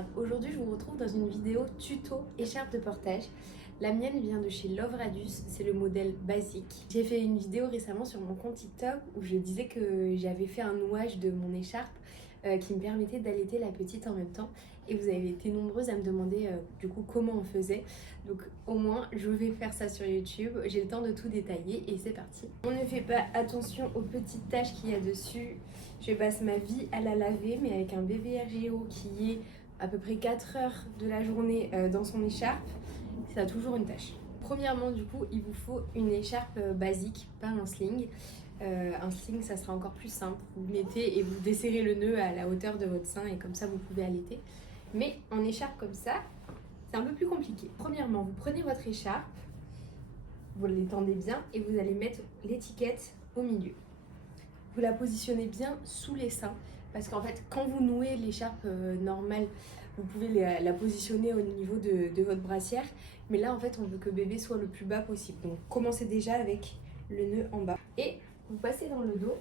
bien. Aujourd'hui je vous retrouve dans une vidéo tuto écharpe de portage. La mienne vient de chez Love Radius, c'est le modèle basique. J'ai fait une vidéo récemment sur mon compte TikTok où je disais que j'avais fait un nouage de mon écharpe qui me permettait d'allaiter la petite en même temps. Et vous avez été nombreuses à me demander du coup comment on faisait. Donc au moins je vais faire ça sur YouTube, j'ai le temps de tout détailler et c'est parti. On ne fait pas attention aux petites taches qu'il y a dessus. Je passe ma vie à la laver, mais avec un bébé RGO qui est à peu près 4 heures de la journée dans son écharpe, ça a toujours une tache. Premièrement du coup il vous faut une écharpe basique, pas un sling. Un sling ça sera encore plus simple, vous le mettez et vous desserrez le nœud à la hauteur de votre sein et comme ça vous pouvez allaiter. Mais en écharpe comme ça, c'est un peu plus compliqué. Premièrement, vous prenez votre écharpe, vous l'étendez bien et vous allez mettre l'étiquette au milieu. Vous la positionnez bien sous les seins parce qu'en fait, quand vous nouez l'écharpe normale, vous pouvez la positionner au niveau de votre brassière. Mais là, en fait, on veut que bébé soit le plus bas possible. Donc, commencez déjà avec le nœud en bas. Et vous passez dans le dos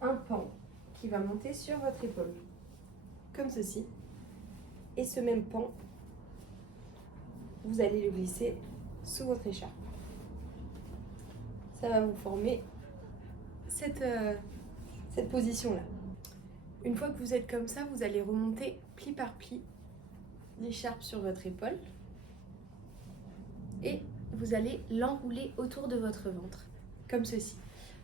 un pan qui va monter sur votre épaule, comme ceci. Et ce même pan, vous allez le glisser sous votre écharpe. Ça va vous former cette position-là. Une fois que vous êtes comme ça, vous allez remonter pli par pli l'écharpe sur votre épaule et vous allez l'enrouler autour de votre ventre, comme ceci.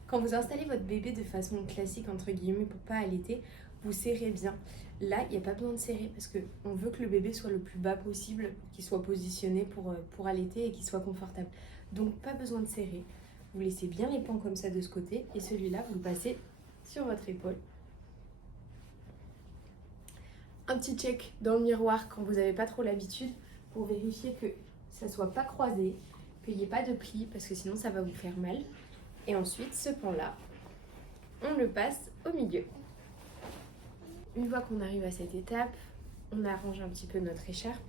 Quand vous installez votre bébé de façon classique, entre guillemets, pour pas allaiter, vous serrez bien. Là, il n'y a pas besoin de serrer parce qu'on veut que le bébé soit le plus bas possible, qu'il soit positionné pour allaiter et qu'il soit confortable. Donc, pas besoin de serrer. Vous laissez bien les pans comme ça de ce côté et celui-là, vous le passez sur votre épaule. Un petit check dans le miroir quand vous n'avez pas trop l'habitude pour vérifier que ça ne soit pas croisé, qu'il n'y ait pas de plis parce que sinon ça va vous faire mal. Et ensuite, ce pan-là, on le passe au milieu. Une fois qu'on arrive à cette étape, on arrange un petit peu notre écharpe.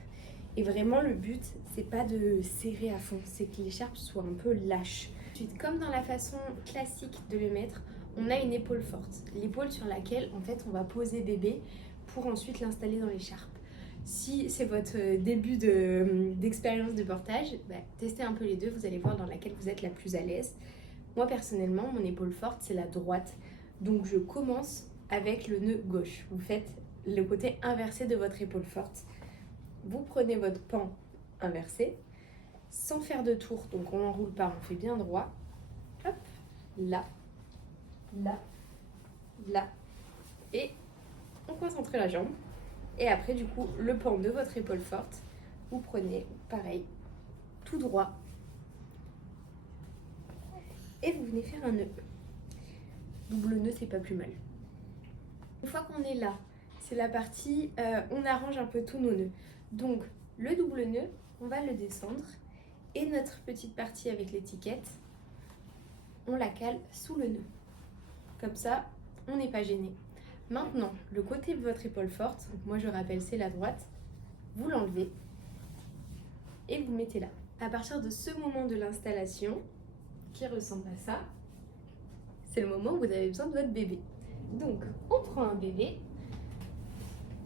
Et vraiment, le but, c'est pas de serrer à fond, c'est que l'écharpe soit un peu lâche. Ensuite, comme dans la façon classique de le mettre, on a une épaule forte. L'épaule sur laquelle, en fait, on va poser bébé pour ensuite l'installer dans l'écharpe. Si c'est votre début d'expérience de portage, testez un peu les deux, vous allez voir dans laquelle vous êtes la plus à l'aise. Moi personnellement, mon épaule forte c'est la droite, donc je commence avec le nœud gauche. Vous faites le côté inversé de votre épaule forte. Vous prenez votre pan inversé, sans faire de tour, donc on n'enroule pas, on fait bien droit. Hop, là, là, là, et on concentre la jambe. Et après du coup, le pan de votre épaule forte, vous prenez pareil, tout droit. Et vous venez faire un nœud. Double nœud, c'est pas plus mal. Une fois qu'on est là, c'est la partie, on arrange un peu tous nos nœuds. Donc, le double nœud, on va le descendre. Et notre petite partie avec l'étiquette, on la cale sous le nœud. Comme ça, on n'est pas gêné. Maintenant, le côté de votre épaule forte, donc moi je rappelle c'est la droite, vous l'enlevez et vous mettez là. À partir de ce moment de l'installation, qui ressemble à ça, c'est le moment où vous avez besoin de votre bébé. Donc, on prend un bébé.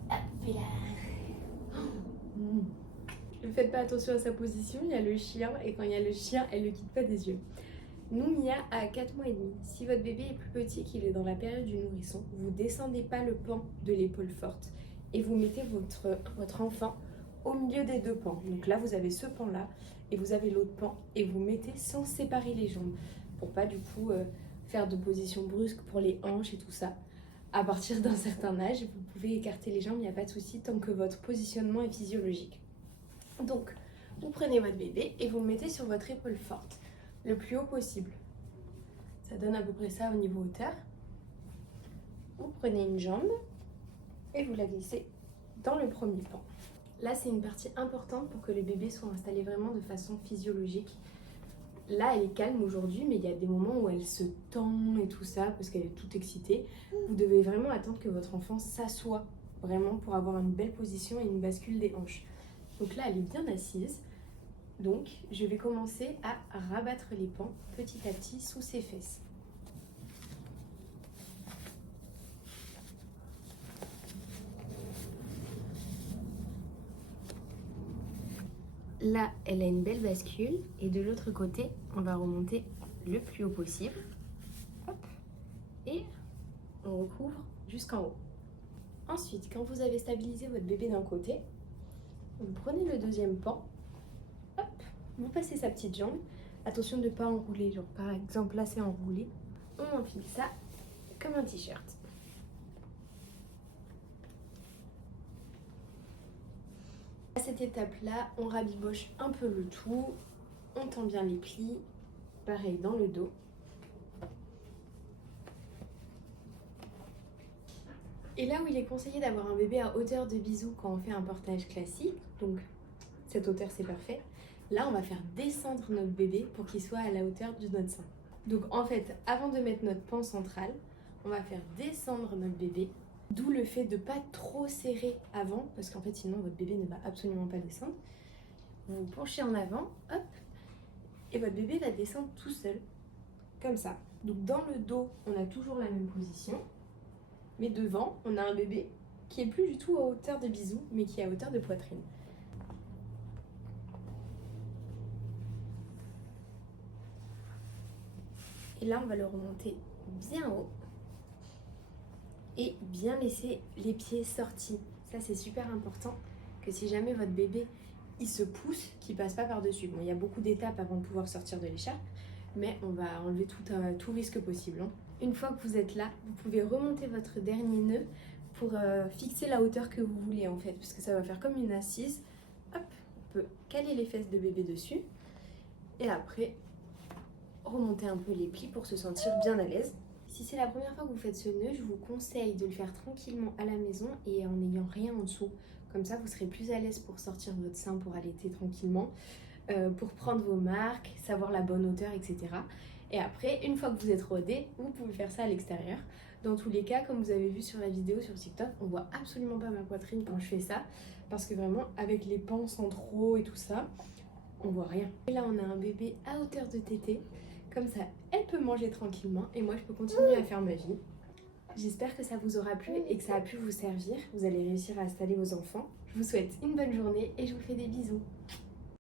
Hop là. Ne faites pas attention à sa position, il y a le chien, et quand il y a le chien, elle ne quitte pas des yeux. Nous, Mia a 4 mois et demi. Si votre bébé est plus petit, qu'il est dans la période du nourrisson, vous descendez pas le pan de l'épaule forte et vous mettez votre enfant au milieu des deux pans. Donc là, vous avez ce pan-là et vous avez l'autre pan et vous mettez sans séparer les jambes pour pas du coup faire de position brusque pour les hanches et tout ça. À partir d'un certain âge, vous pouvez écarter les jambes, il n'y a pas de souci tant que votre positionnement est physiologique. Donc, vous prenez votre bébé et vous le mettez sur votre épaule forte, le plus haut possible. Ça donne à peu près ça au niveau hauteur. Vous prenez une jambe et vous la glissez dans le premier pan. Là, c'est une partie importante pour que le bébé soit installé vraiment de façon physiologique. Là, elle est calme aujourd'hui, mais il y a des moments où elle se tend et tout ça, parce qu'elle est toute excitée. Vous devez vraiment attendre que votre enfant s'assoie, vraiment, pour avoir une belle position et une bascule des hanches. Donc là, elle est bien assise. Donc, je vais commencer à rabattre les pans petit à petit sous ses fesses. là, elle a une belle bascule. Et de l'autre côté, on va remonter le plus haut possible. Hop. Et on recouvre jusqu'en haut. Ensuite, quand vous avez stabilisé votre bébé d'un côté, vous prenez le deuxième pan. Hop. Vous passez sa petite jambe. Attention de ne pas enrouler. Genre, par exemple, là, c'est enroulé. On enfile ça comme un t-shirt. À cette étape-là, on rabiboche un peu le tout, on tend bien les plis, pareil dans le dos. Et là où il est conseillé d'avoir un bébé à hauteur de bisou quand on fait un portage classique, donc cette hauteur c'est parfait, là on va faire descendre notre bébé pour qu'il soit à la hauteur de notre sein. Donc en fait, avant de mettre notre pan central, on va faire descendre notre bébé. D'où le fait de ne pas trop serrer avant, parce qu'en fait sinon votre bébé ne va absolument pas descendre. Vous vous penchez en avant, hop, et votre bébé va descendre tout seul, comme ça. Donc dans le dos, on a toujours la même position, mais devant, on a un bébé qui est plus du tout à hauteur de bisou, mais qui est à hauteur de poitrine. Et là, on va le remonter bien haut. Et bien laisser les pieds sortis. Ça c'est super important, que si jamais votre bébé il se pousse, qu'il passe pas par-dessus. Bon, il y a beaucoup d'étapes avant de pouvoir sortir de l'écharpe, mais on va enlever tout risque possible. Une fois que vous êtes là, vous pouvez remonter votre dernier nœud pour fixer la hauteur que vous voulez en fait, parce que ça va faire comme une assise. Hop, on peut caler les fesses de bébé dessus, et après remonter un peu les plis pour se sentir bien à l'aise. Si c'est la première fois que vous faites ce nœud, je vous conseille de le faire tranquillement à la maison et en n'ayant rien en dessous. Comme ça, vous serez plus à l'aise pour sortir votre sein, pour allaiter tranquillement, pour prendre vos marques, savoir la bonne hauteur, etc. Et après, une fois que vous êtes rodé, vous pouvez faire ça à l'extérieur. Dans tous les cas, comme vous avez vu sur la vidéo sur TikTok, on voit absolument pas ma poitrine quand je fais ça, parce que vraiment, avec les pans centraux et tout ça, on voit rien. Et là, on a un bébé à hauteur de tété. Comme ça, elle peut manger tranquillement et moi, je peux continuer à faire ma vie. J'espère que ça vous aura plu et que ça a pu vous servir. Vous allez réussir à installer vos enfants. Je vous souhaite une bonne journée et je vous fais des bisous.